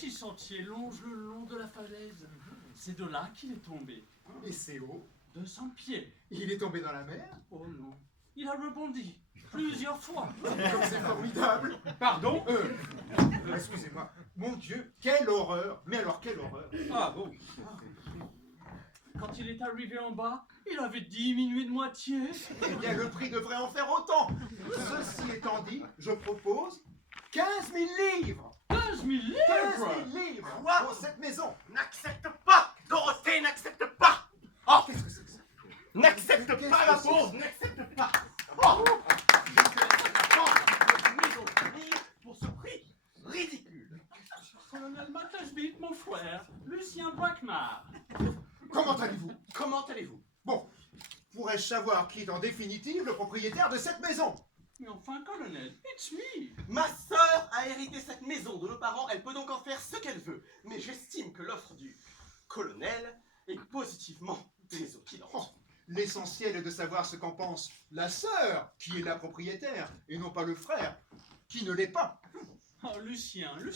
petit sentier longe le long de la falaise. C'est de là qu'il est tombé. Et c'est haut. 200 pieds. Il est tombé dans la mer. Oh non. Il a rebondi plusieurs fois. Comme c'est formidable. Pardon? Excusez-moi. Mon Dieu, quelle horreur. Mais alors, quelle horreur. Ah bon? Quand il est arrivé en bas, il avait diminué de moitié. Eh bien, le prix devrait en faire autant. Ceci étant dit, je propose 15 000 livres. 15 000 livres. 15 000 livres Quoi? pour cette maison. N'accepte pas! Dorothée n'accepte pas! Oh! Qu'est-ce que c'est que ça? N'accepte Qu'est-ce pas, que ma c'est? pauvre! N'accepte pas! Oh! Je ne te laisserai pas vendre notre maison de famille pour ce prix ridicule! Colonel Matasbit, mon frère, Lucien Brackmar. Comment allez-vous? Comment allez-vous? Bon, pourrais-je savoir qui est en définitive le propriétaire de cette maison? Mais enfin, colonel, it's me. Ma sœur a hérité cette maison de nos parents, elle peut donc en faire ce qu'elle veut. Mais j'estime que l'offre du colonel est positivement désopilant. Oh, l'essentiel est de savoir ce qu'en pense la sœur, qui est la propriétaire, et non pas le frère, qui ne l'est pas. Oh, Lucien, je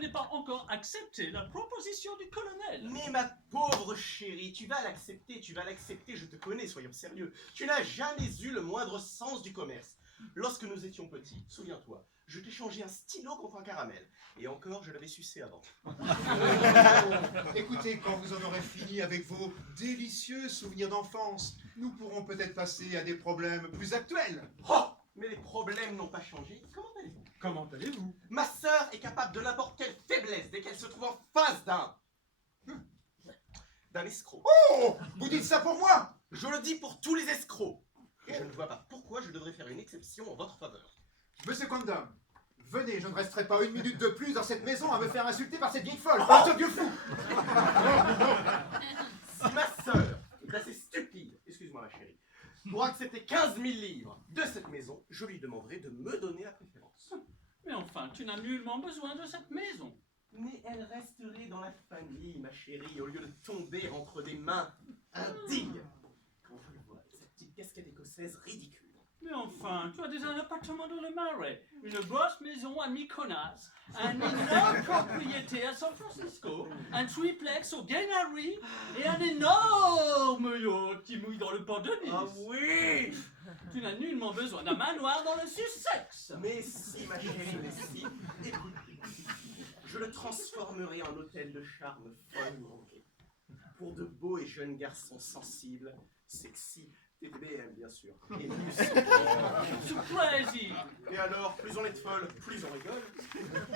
n'ai pas encore accepté la proposition du colonel. Mais ma pauvre chérie, tu vas l'accepter, je te connais, soyons sérieux. Tu n'as jamais eu le moindre sens du commerce. Lorsque nous étions petits, souviens-toi, je t'ai changé un stylo contre un caramel. Et encore, je l'avais sucé avant. Écoutez, quand vous en aurez fini avec vos délicieux souvenirs d'enfance, nous pourrons peut-être passer à des problèmes plus actuels. Oh! Mais les problèmes n'ont pas changé. Comment allez-vous? Comment allez-vous? Ma sœur est capable de n'importe quelle faiblesse dès qu'elle se trouve en face d'un escroc. Oh! Vous dites ça pour moi? Je le dis pour tous les escrocs. Et je ne vois pas pourquoi je devrais faire une exception en votre faveur. Monsieur Condom, venez, je ne resterai pas une minute de plus dans cette maison à me faire insulter par cette vieille folle, Oh! par ce vieux fou. Si ma sœur est assez stupide, excuse-moi ma chérie, pour accepter 15 000 livres de cette maison, je lui demanderai de me donner la préférence. Mais enfin, tu n'as nullement besoin de cette maison. Mais elle resterait dans la famille, ma chérie, au lieu de tomber entre des mains indignes. Quand je le vois, cette petite casquette écossaise ridicule. Mais enfin, tu as déjà un appartement dans le Marais, une grosse maison à Mykonos, une énorme propriété à San Francisco, un triplex au Gainari et un énorme yacht qui mouille dans le port de Nice. Ah oui! Tu n'as nullement besoin d'un manoir dans le Sussex. Mais si, ma chérie, mais si. Écoute, je le transformerai en hôtel de charme fun pour de beaux et jeunes garçons sensibles, sexy, TBM bien sûr, et Surprise. Et alors, plus on est de folle, plus on rigole.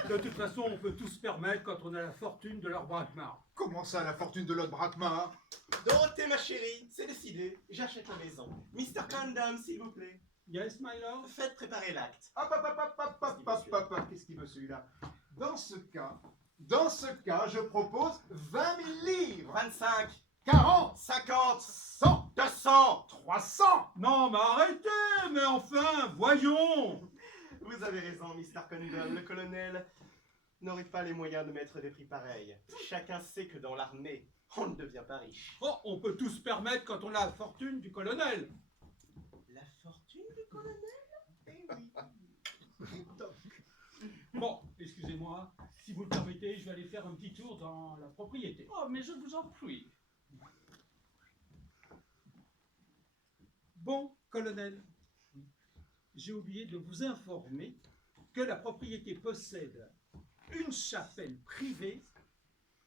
De toute façon, on peut tout se permettre quand on a la fortune de leur Brackmar. Comment ça, la fortune de l'autre Brackmar? Dorothée, ma chérie, c'est décidé, j'achète la maison. Mr. Condom, s'il vous plaît. Yes, my love? Faites préparer l'acte. Hop, hop, hop, hop, hop, hop, hop, hop, qu'est-ce qu'il veut celui-là? Dans ce cas, je propose 20 000 livres. 25, 40, 50, 100, 200. 300. Non, mais arrêtez! Mais enfin, voyons! Vous avez raison, Mr. Condom, le colonel n'aurait pas les moyens de mettre des prix pareils. Chacun sait que dans l'armée, on ne devient pas riche. Oh, on peut tout se permettre quand on a la fortune du colonel. La fortune du colonel? Eh oui. Bon, excusez-moi, si vous le permettez, je vais aller faire un petit tour dans la propriété. Oh, mais je vous en prie. Bon, colonel, j'ai oublié de vous informer que la propriété possède une chapelle privée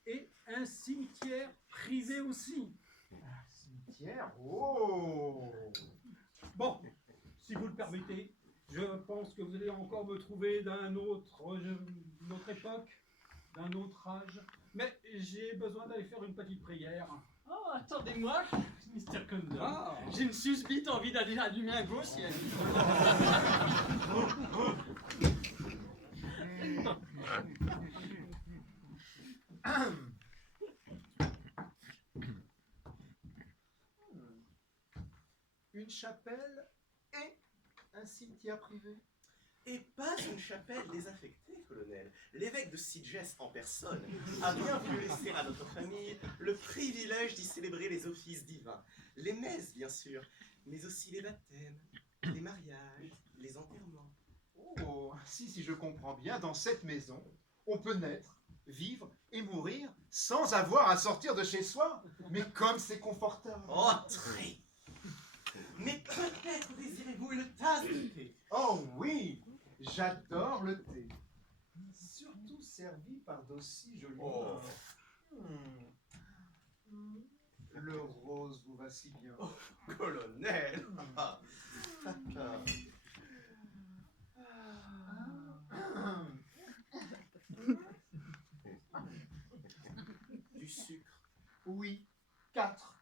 et un cimetière privé aussi. Cimetière? Oh! Bon, si vous le permettez, je pense que vous allez encore me trouver d'une autre époque, d'un autre âge, mais j'ai besoin d'aller faire une petite prière. Oh, attendez-moi, Mr. Condom. Ah. J'ai une susbite envie d'aller allumer un gros ciel. Une chapelle et un cimetière privé. Et pas une chapelle désaffectée, colonel. L'évêque de Sitges en personne a bien voulu laisser à notre famille le privilège d'y célébrer les offices divins. Les messes, bien sûr, mais aussi les baptêmes, les mariages, les enterrements. Oh, si je comprends bien, dans cette maison, on peut naître, vivre et mourir sans avoir à sortir de chez soi. Mais comme c'est confortable. Oh, très. Mais peut-être désirez-vous une tasse de thé? Oh oui, j'adore le thé. Surtout servi par d'aussi jolies Oh. mains. Le rose vous va si bien. Colonel. Du sucre. Oui, 4.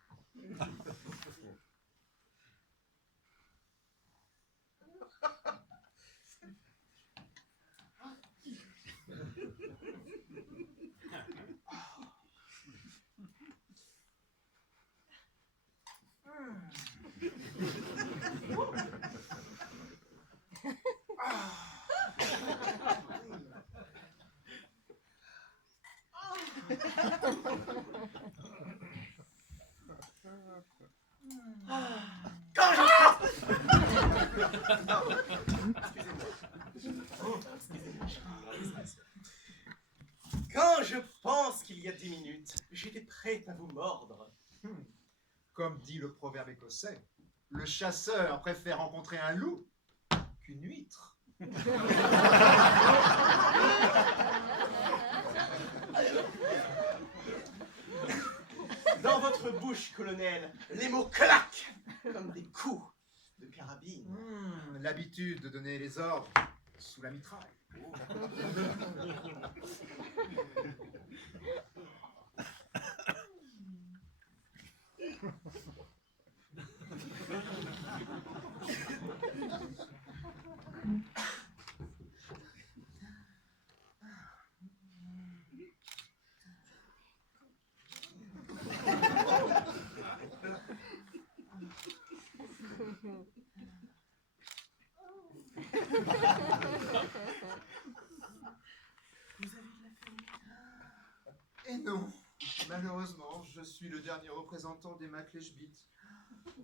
Quand je... Non. Excusez-moi. Quand je pense qu'il y a 10 minutes, j'étais prête à vous mordre. Comme dit le proverbe écossais, le chasseur préfère rencontrer un loup qu'une huître. Dans votre bouche, colonel, les mots claquent comme des coups de carabine. L'habitude de donner les ordres sous la mitraille. Et non, malheureusement, je suis le dernier représentant des MacLeshbites.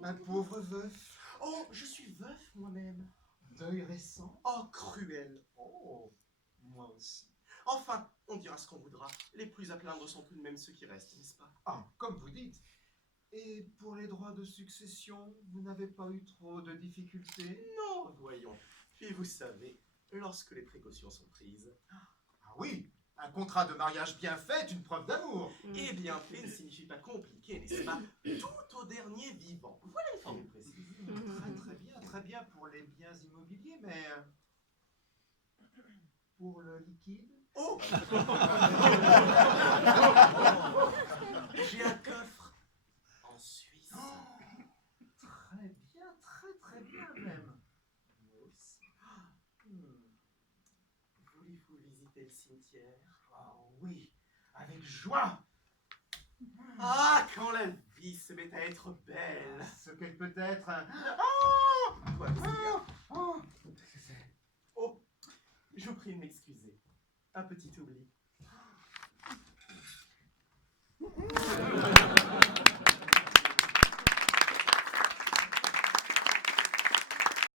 Un pauvre veuf. Oh, je suis veuf moi-même. Deuil récent. Oh, cruel. Oh, moi aussi. Enfin, on dira ce qu'on voudra. Les plus à plaindre sont tout de même ceux qui restent, n'est-ce pas? Ah, comme vous dites. Et pour les droits de succession, vous n'avez pas eu trop de difficultés? Non, voyons. Puis vous savez, lorsque les précautions sont prises, Ah oui, un contrat de mariage bien fait est une preuve d'amour. et bien fait ne signifie pas compliqué, n'est-ce pas? Tout au dernier vivant. Voilà une formule précise. Très bien pour les biens immobiliers, mais pour le liquide? Oh! J'ai un coffre en Suisse. Très bien même. Moi aussi. Voulez-vous visiter le cimetière? Oh oui, avec joie. Ah, quand la vie se met à être belle! Ce qu'elle peut être. Quoi, qu'est-ce qu'il y a? Oh. Oh, je vous prie de m'excuser. Un petit oubli.